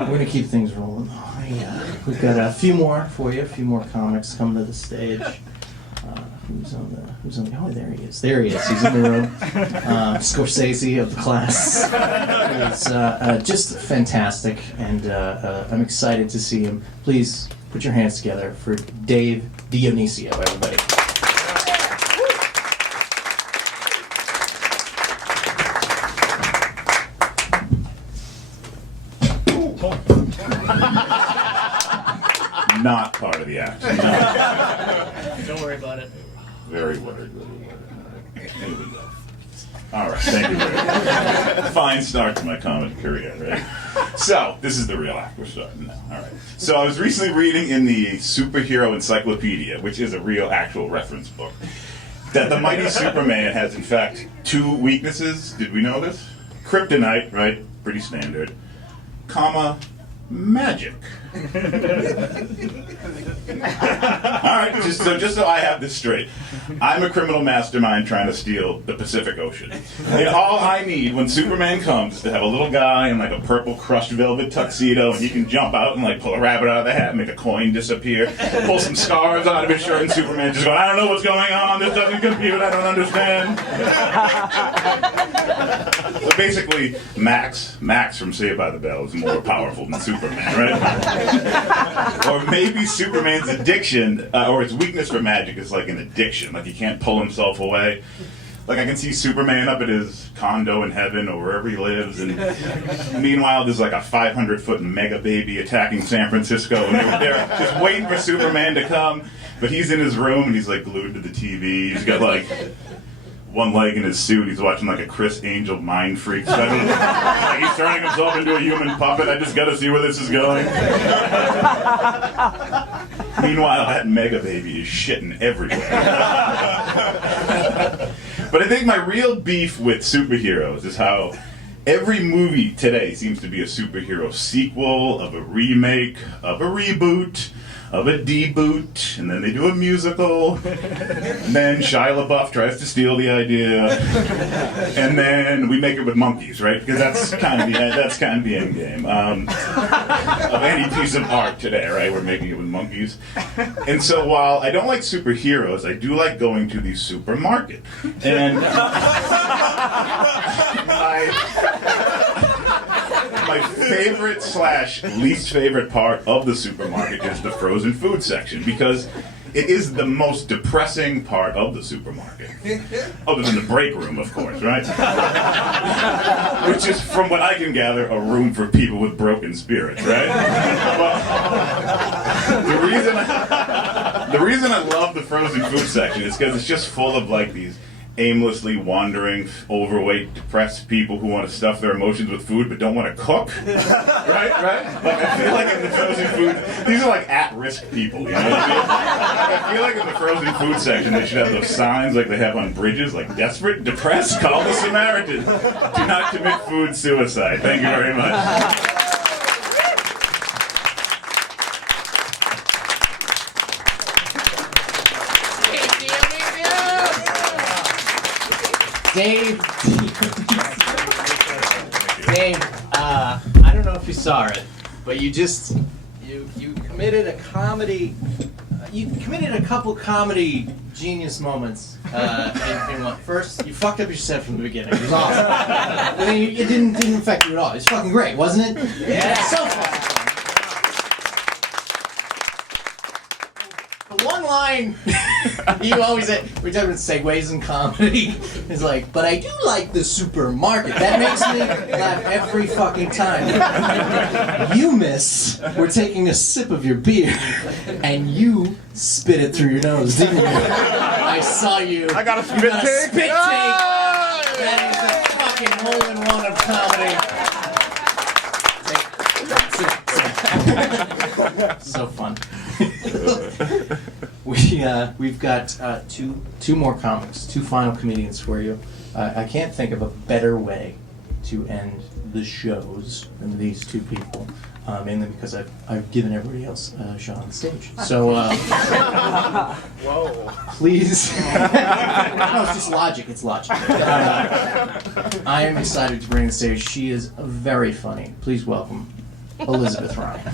We're going to keep things rolling. We've got a few more for you, a few more comics coming to the stage. Who's on the? Oh, there he is. There he is. He's in the room. Scorsese of the class. He's just fantastic, and I'm excited to see him. Please put your hands together for Dave Dionisio, everybody. Not part of the action. Don't worry about it. Very worried. There we go. All right, thank you very much. Fine start to my comedy career, right? So, this is the real act. We're starting now. All right. So, I was recently reading in the Superhero Encyclopedia, which is a real, actual reference book, that the mighty Superman has, in fact, 2 weaknesses. Did we know this? Kryptonite, right? Pretty standard. Comma, magic. Alright, just so I have this straight. I'm a criminal mastermind trying to steal the Pacific Ocean. And all I need when Superman comes is to have a little guy in like a purple crushed velvet tuxedo, and he can jump out and like pull a rabbit out of the hat and make a coin disappear, pull some scarves out of his shirt, and Superman just going, I don't know what's going on, this doesn't compute, I don't understand. So basically, Max from Saved by the Bell is more powerful than Superman, right? Or maybe Superman's addiction, or his weakness for magic is like an addiction, like he can't pull himself away. Like I can see Superman up at his condo in heaven or wherever he lives, and meanwhile there's like a 500-foot mega baby attacking San Francisco, and they're just waiting for Superman to come, but he's in his room and he's like glued to the TV. He's got like one leg in his suit. He's watching like a Chris Angel Mind Freak special. Like he's turning himself into a human puppet. I just gotta see where this is going. Meanwhile, that mega baby is shitting everywhere. But I think my real beef with superheroes is how every movie today seems to be a superhero sequel, of a remake, of a reboot, of a deboot, and then they do a musical, and then Shia LaBeouf tries to steal the idea, and then we make it with monkeys, right? Because that's kind of the end game of any piece of art today, right? We're making it with monkeys. And so while I don't like superheroes, I do like going to the supermarket, and my favorite / least favorite part of the supermarket is the frozen food section, because it is the most depressing part of the supermarket. Other than the break room, of course, right? Which is, from what I can gather, a room for people with broken spirits, right? Well, the reason I love the frozen food section is because it's just full of like these aimlessly wandering, overweight, depressed people who want to stuff their emotions with food but don't want to cook. Right? Like, I feel like in the frozen food, these are like at-risk people, you know what I mean? I feel like in the frozen food section they should have those signs like they have on bridges, like, desperate, depressed, call the Samaritan. Do not commit food suicide. Thank you very much. Dave, I don't know if you saw it, but you committed a comedy, you committed a couple comedy genius moments in one. First, you fucked up your set from the beginning. It was awesome. I mean, it didn't affect you at all. It was fucking great, wasn't it? Yeah. So fun. The one line you always say, we're talking about segues in comedy, is like, but I do like the supermarket. That makes me laugh every fucking time. You, miss, were taking a sip of your beer, and you spit it through your nose, didn't you? I saw you. I got a spit take. Spit take. That is a fucking hole-in-one of comedy. So fun. We've got two more comics, 2 final comedians for you. I can't think of a better way to end the shows than these 2 people, mainly because I've given everybody else a shot on stage. So, Whoa. please. No, it's just logic. It's logic. I am excited to bring on stage. She is very funny. Please welcome Elizabeth Ryan.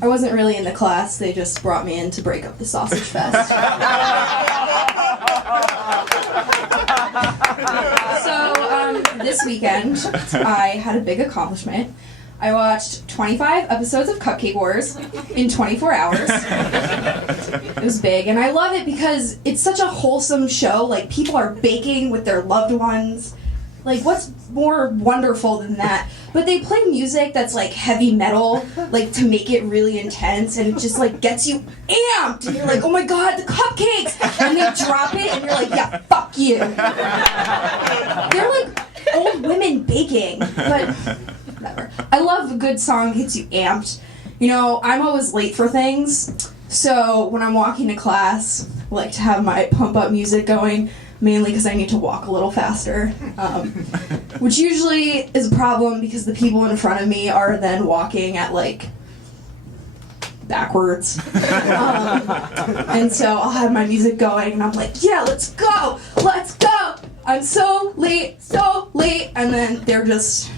I wasn't really in the class, they just brought me in to break up the sausage fest. So, this weekend, I had a big accomplishment. I watched 25 episodes of Cupcake Wars in 24 hours. It was big, and I love it because it's such a wholesome show. Like, people are baking with their loved ones. Like, what's more wonderful than that? But they play music that's, like, heavy metal, like, to make it really intense, and it just, like, gets you amped! And you're like, oh my god, the cupcakes! And they drop it, and you're like, yeah, fuck you! They're, like, old women baking, but whatever. I love a good song that gets you amped. You know, I'm always late for things, so when I'm walking to class, I like to have my pump-up music going, mainly because I need to walk a little faster, which usually is a problem because the people in front of me are then walking at, like, backwards. And so I'll have my music going, and I'm like, yeah, let's go! Let's go! I'm so late! And then they're just...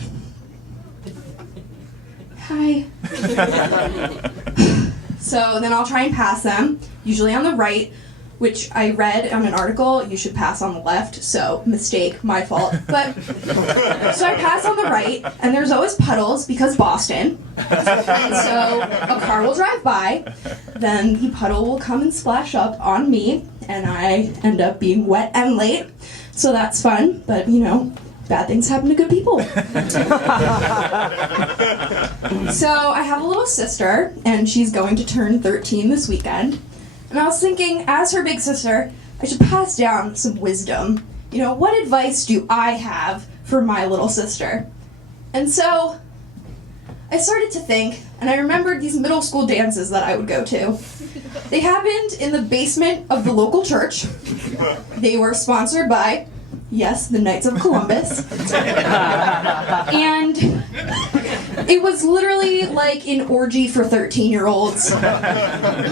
Hi. So then I'll try and pass them, usually on the right, which I read on an article, you should pass on the left, so mistake, my fault. But, so I pass on the right, and there's always puddles, because Boston. And so a car will drive by, then the puddle will come and splash up on me, and I end up being wet and late. So that's fun, but you know, bad things happen to good people. So I have a little sister, and she's going to turn 13 this weekend. And I was thinking, as her big sister, I should pass down some wisdom. You know, what advice do I have for my little sister? And so I started to think, and I remembered these middle school dances that I would go to. They happened in the basement of the local church. They were sponsored by, yes, the Knights of Columbus. And it was literally like an orgy for 13-year-olds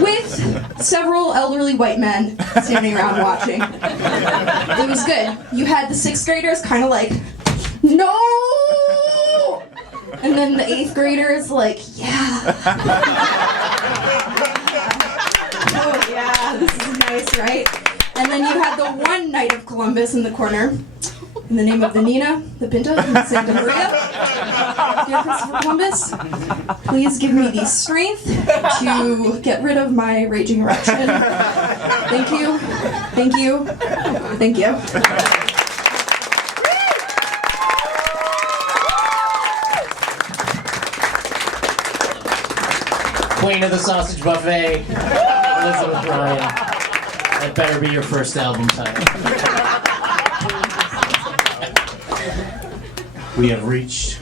with several elderly white men standing around watching. It was good. You had the 6th graders kind of like, no! And then the 8th graders like, yeah. Oh yeah, this is nice, right? And then you had the one Knight of Columbus in the corner. In the name of the Nina, the Pinta, and the Santa Maria, dear Christopher Columbus, please give me the strength to get rid of my raging erection. Thank you, thank you, thank you. Queen of the Sausage Buffet, Elizabeth Ryan. That better be your first album title. We have reached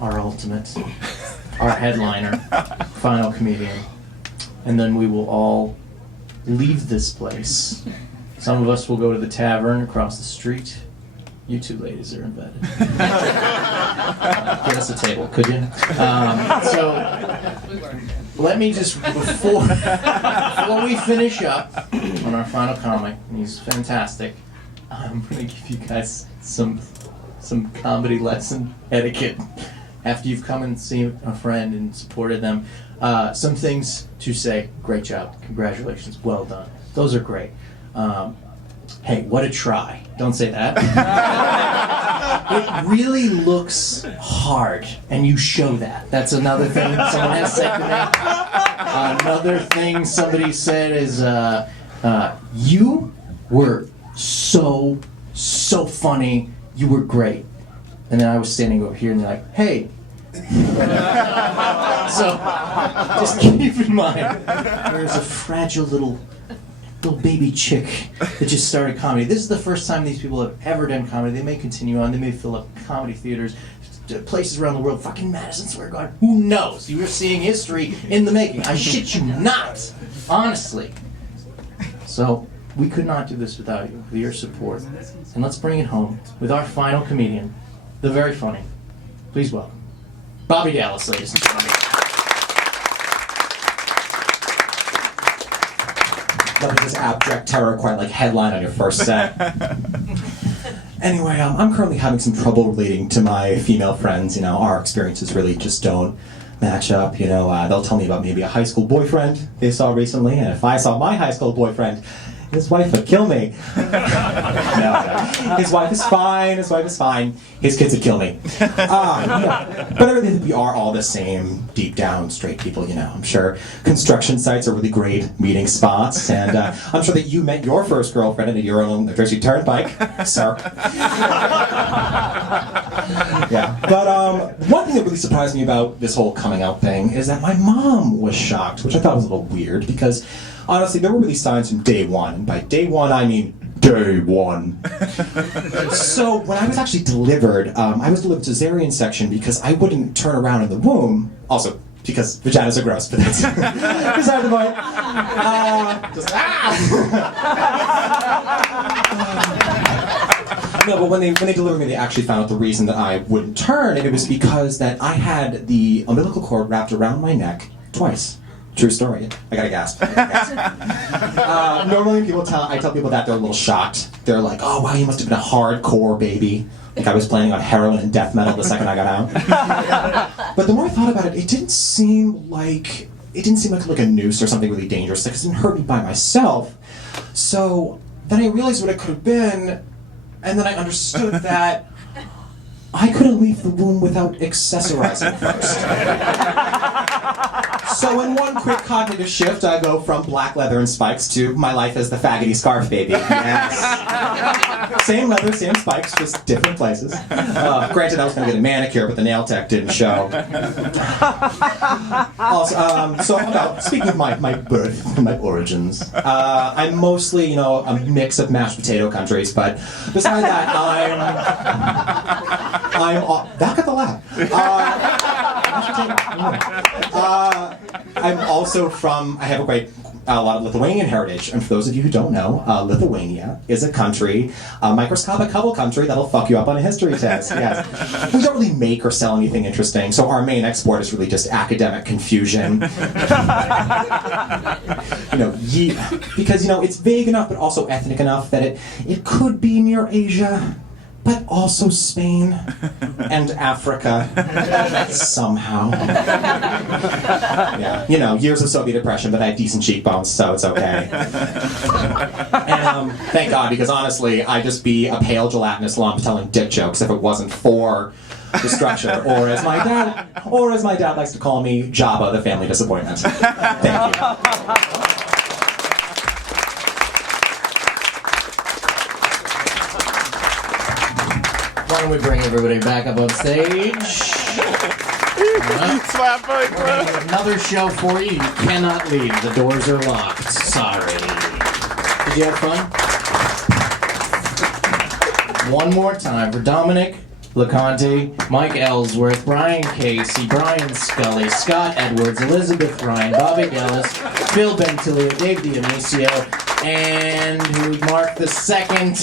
our ultimate, our headliner, final comedian. And then we will all leave this place. Some of us will go to the tavern across the street. You two ladies are invited. Get us a table, could you? So, let me just, before we finish up on our final comic, and he's fantastic, I'm going to give you guys some comedy lesson etiquette after you've come and seen a friend and supported them. Some things to say: great job, congratulations, well done. Those are great. Hey, what a try. Don't say that. It really looks hard, and you show that. That's another thing someone has said to me. Another thing somebody said is, you were so funny. You were great. And then I was standing over here, and they're like, hey. So, just keep in mind, there's a fragile little baby chick that just started comedy. This is the first time these people have ever done comedy. They may continue on. They may fill up comedy theaters, places around the world. Fucking Madison Square Garden. Who knows? You are seeing history in the making. I shit you not. Honestly. So, we could not do this without you, with your support. And let's bring it home with our final comedian, the very funny. Please welcome Bobby Dallas, ladies and gentlemen. Nothing this abject terror quite like headline on your first set. Anyway, I'm currently having some trouble relating to my female friends. You know, our experiences really just don't match up. You know, they'll tell me about maybe a high school boyfriend they saw recently, and if I saw my high school boyfriend, his wife would kill me. No. His wife is fine. His wife is fine. His kids would kill me. Yeah. But I really think we are all the same, deep down, straight people. You know, I'm sure construction sites are really great meeting spots, and I'm sure that you met your first girlfriend at your own New Jersey Turnpike, sir. Yeah. But one thing that really surprised me about this whole coming out thing is that my mom was shocked, which I thought was a little weird because. Honestly, there were really signs from day one. And by day one, I mean day one. So when I was actually delivered, I was delivered cesarean section because I wouldn't turn around in the womb. Also, because vaginas are gross, but that's beside the point. No, but when they delivered me, they actually found out the reason that I wouldn't turn, and it was because that I had the umbilical cord wrapped around my neck twice. True story. I gotta gasp. Normally, I tell people that they're a little shocked. They're like, "Oh wow, you must have been a hardcore baby." Like I was planning on heroin and death metal the second I got out. But the more I thought about it, it didn't seem like a noose or something really dangerous. Like it didn't hurt me by myself. So then I realized what it could have been, and then I understood that I couldn't leave the womb without accessorizing first. So in one quick cognitive shift, I go from black leather and spikes to my life as the faggoty scarf baby. Yes. Same leather, same spikes, just different places. Granted, I was going to get a manicure, but the nail tech didn't show. Also, speaking of my birth, my origins, I'm mostly, a mix of mashed potato countries, but besides that, I'm back at the lab. I'm also I have a lot of Lithuanian heritage, and for those of you who don't know, Lithuania is a country, a microscopic Hubble country that'll fuck you up on a history test. Yes. We don't really make or sell anything interesting, so our main export is really just academic confusion. Because it's vague enough, but also ethnic enough that it could be near Asia. But also Spain and Africa, somehow. Yeah, years of Soviet oppression, but I have decent cheekbones, so it's okay. And thank God, because honestly, I'd just be a pale gelatinous lump telling dick jokes if it wasn't for the structure, or as my dad likes to call me, Jabba, the family disappointment. Thank you. Why don't we bring everybody back up on stage? Slap fight, We're gonna do another show for you. You cannot leave. The doors are locked. Sorry. Did you have fun? One more time for Dominic LeConte, Mike Ellsworth, Brian Casey, Brian Scully, Scott Edwards, Elizabeth Ryan, Bobby Ellis, Phil Bentilio, Dave Dionisio, and who marked the second